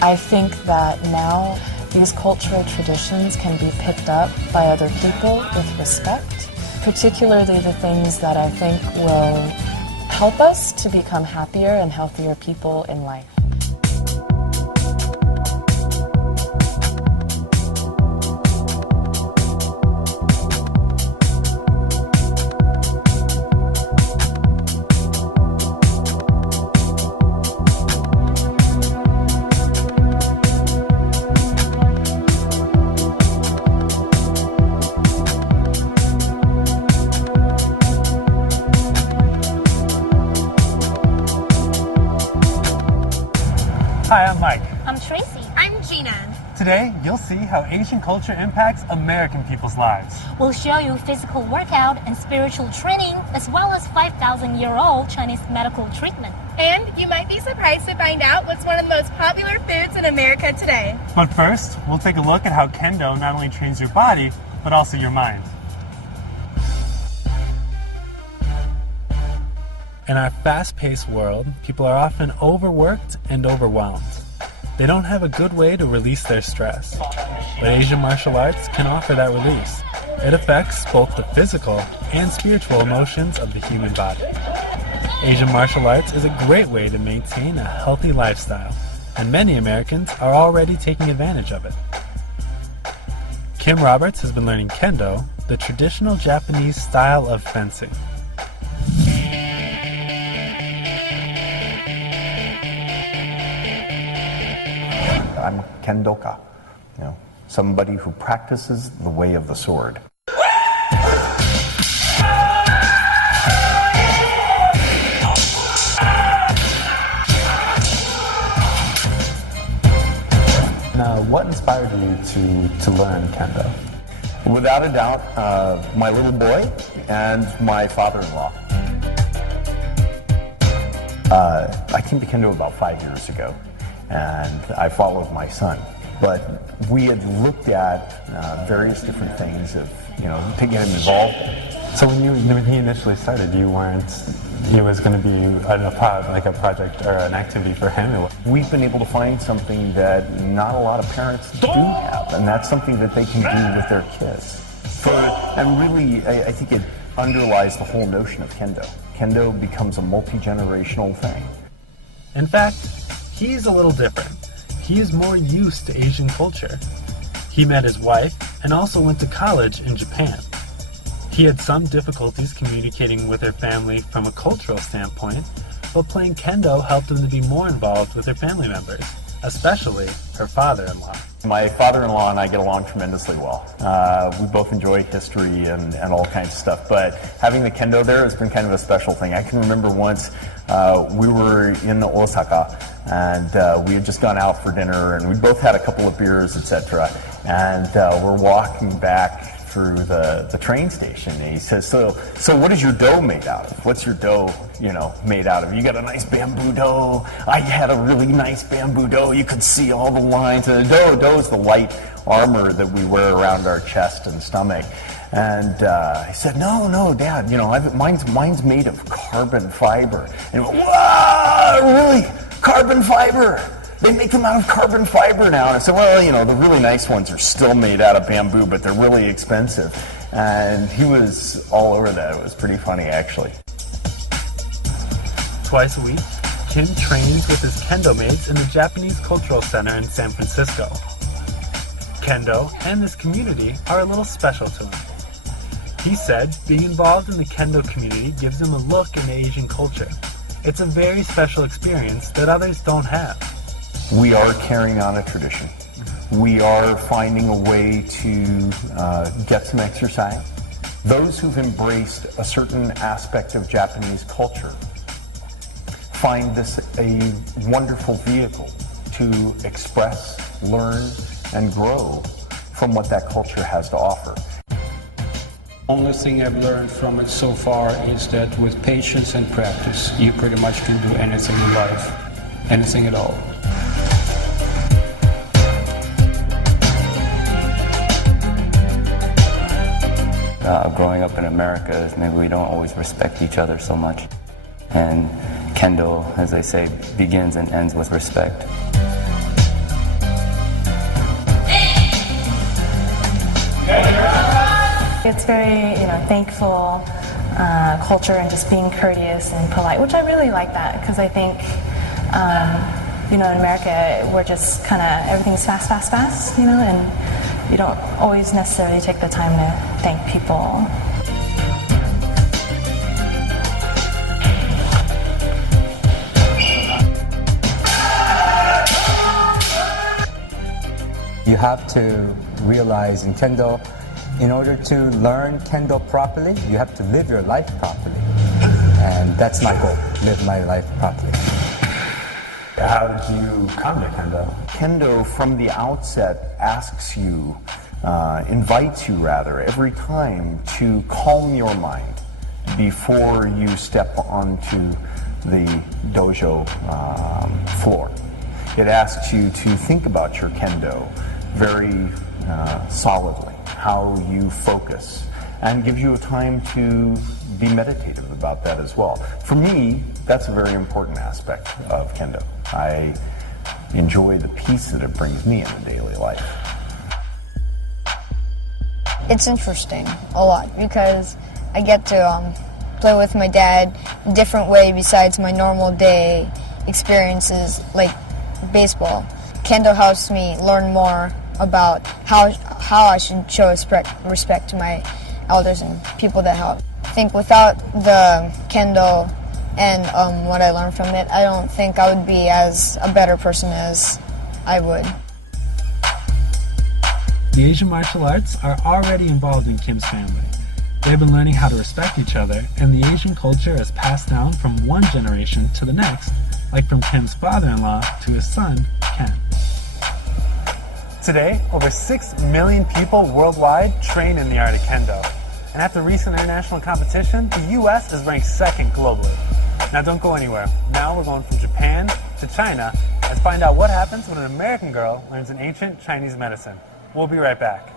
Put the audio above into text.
I think that now these cultural traditions can be picked up by other people with respect, particularly the things that I think will help us to become happier and healthier people in life. Hi, I'm Mike. I'm Tracy. I'm Gina. Today, you'll see how Asian culture impacts American people's lives. We'll show you physical workout and spiritual training, as well as 5,000-year-old Chinese medical treatment. And you might be surprised to find out what's one of the most popular foods in America today. But first, we'll take a look at how Kendo not only trains your body, but also your mind. In our fast-paced world, people are often overworked and overwhelmed. They don't have a good way to release their stress. But Asian martial arts can offer that release. It affects both the physical and spiritual emotions of the human body. Asian martial arts is a great way to maintain a healthy lifestyle, and many Americans are already taking advantage of it. Kim Roberts has been learning Kendo, the traditional Japanese style of fencing. I'm Kendoka, somebody who practices the way of the sword. Now, what inspired you to learn Kendo? Without a doubt, my little boy and my father-in-law. I came to Kendo about 5 years ago, and I followed my son. But we had looked at various different things of, taking him involved. So when he initially started, he was going to be a project or an activity for him? We've been able to find something that not a lot of parents do have, and that's something that they can do with their kids. And really, I think it underlies the whole notion of Kendo. Kendo becomes a multi-generational thing. In fact, he's a little different. He is more used to Asian culture. He met his wife and also went to college in Japan. He had some difficulties communicating with her family from a cultural standpoint, but playing Kendo helped him to be more involved with her family members, especially her father-in-law. My father-in-law and I get along tremendously well. We both enjoy history and all kinds of stuff, but having the Kendo there has been kind of a special thing. I can remember once we were in Osaka, and we had just gone out for dinner, and we both had a couple of beers, etc. And we're walking back through the train station, and he says, so what is your dough made out of? What's your dough, made out of? You got a nice bamboo dough. I had a really nice bamboo dough. You could see all the lines. And the dough is the light armor that we wear around our chest and stomach. And he said, no, Dad, mine's made of carbon fiber. And he went, whoa, really? Carbon fiber? They make them out of carbon fiber now. And I said, well, the really nice ones are still made out of bamboo, but they're really expensive. And he was all over that. It was pretty funny, actually. Twice a week, Kim trains with his Kendo mates in the Japanese Cultural Center in San Francisco. Kendo and this community are a little special to him. He said being involved in the Kendo community gives him a look into Asian culture. It's a very special experience that others don't have. We are carrying on a tradition. We are finding a way to get some exercise. Those who've embraced a certain aspect of Japanese culture find this a wonderful vehicle to express, learn, and grow from what that culture has to offer. Only thing I've learned from it so far is that with patience and practice, you pretty much can do anything in life, anything at all. Growing up in America is maybe we don't always respect each other so much. And Kendo, as they say, begins and ends with respect. It's very, thankful culture and just being courteous and polite, which I really like that because I think, in America we're just kind of everything's fast, and you don't always necessarily take the time to thank people. You have to realize in Kendo, in order to learn Kendo properly, you have to live your life properly. And that's my goal, live my life properly. How did you come to Kendo? Kendo, from the outset, asks you, invites you rather, every time to calm your mind before you step onto the dojo floor. It asks you to think about your Kendo very solidly, how you focus, and gives you a time to be meditative about that as well. For me, that's a very important aspect of Kendo. I enjoy the peace that it brings me in the daily life. It's interesting a lot because I get to play with my dad in a different way besides my normal day experiences like baseball. Kendo helps me learn more about how I should show respect to my elders and people that help. I think without the Kendo and what I learned from it, I don't think I would be as a better person as I would. The Asian martial arts are already involved in Kim's family. They've been learning how to respect each other, and the Asian culture is passed down from one generation to the next, like from Kim's father-in-law to his son, Ken. Today, over 6 million people worldwide train in the art of Kendo. And after recent international competition, the U.S. is ranked second globally. Now don't go anywhere. Now we're going from Japan to China and find out what happens when an American girl learns an ancient Chinese medicine. We'll be right back.